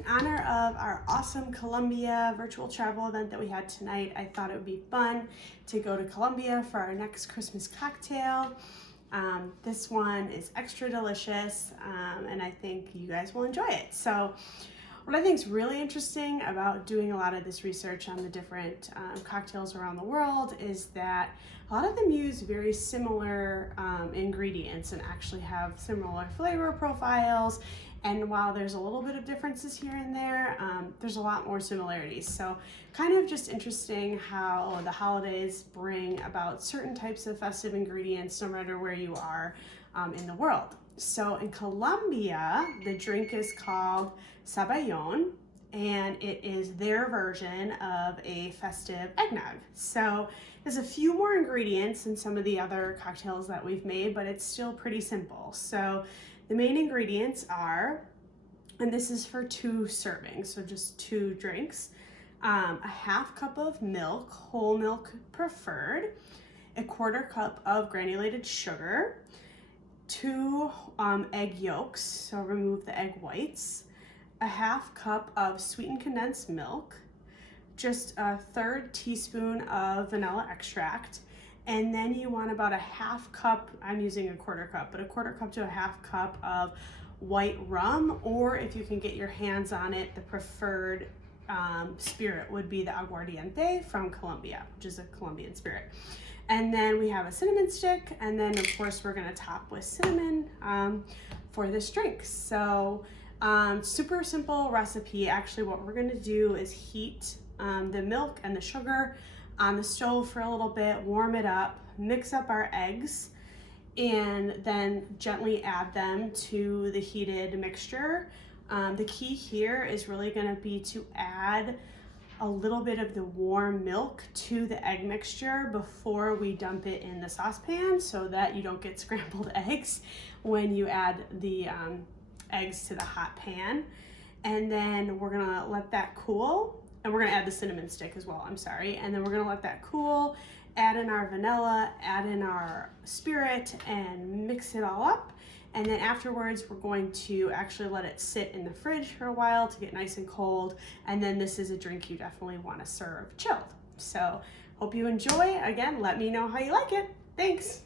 In honor of our awesome Colombia virtual travel event that we had tonight, I thought it would be fun to go to Colombia for our next Christmas cocktail. This one is extra delicious, and I think you guys will enjoy it. So what I think is really interesting about doing a lot of this research on the different cocktails around the world is that a lot of them use very similar ingredients and actually have similar flavor profiles. And while there's a little bit of differences here and there, there's a lot more similarities. So kind of just interesting how the holidays bring about certain types of festive ingredients no matter where you are in the world. So in Colombia, the drink is called Sabajón, and it is their version of a festive eggnog. So there's a few more ingredients than some of the other cocktails that we've made, but it's still pretty simple. So the main ingredients are, and this is for 2 servings, so just 2 drinks, a half cup of milk, whole milk preferred, a 1/4 cup of granulated sugar, 2 egg yolks, so remove the egg whites, a half cup of sweetened condensed milk, just a 1/3 teaspoon of vanilla extract, and then you want about a half cup, I'm using a 1/4 cup, but a 1/4 cup to a half cup of white rum, or if you can get your hands on it, the preferred spirit would be the Aguardiente from Colombia, which is a Colombian spirit. And then we have a cinnamon stick, and then of course we're gonna top with cinnamon for this drink. So super simple recipe. Actually, what we're gonna do is heat the milk and the sugar on the stove for a little bit, warm it up, mix up our eggs, and then gently add them to the heated mixture. The key here is really gonna be to add a little bit of the warm milk to the egg mixture before we dump it in the saucepan so that you don't get scrambled eggs when you add the eggs to the hot pan. And then we're gonna let that cool. And we're gonna add the cinnamon stick as well, I'm sorry. And then we're gonna let that cool, add in our vanilla, add in our spirit, and mix it all up. And then afterwards, we're going to actually let it sit in the fridge for a while to get nice and cold. And then this is a drink you definitely wanna serve chilled. So hope you enjoy. Again, let me know how you like it. Thanks.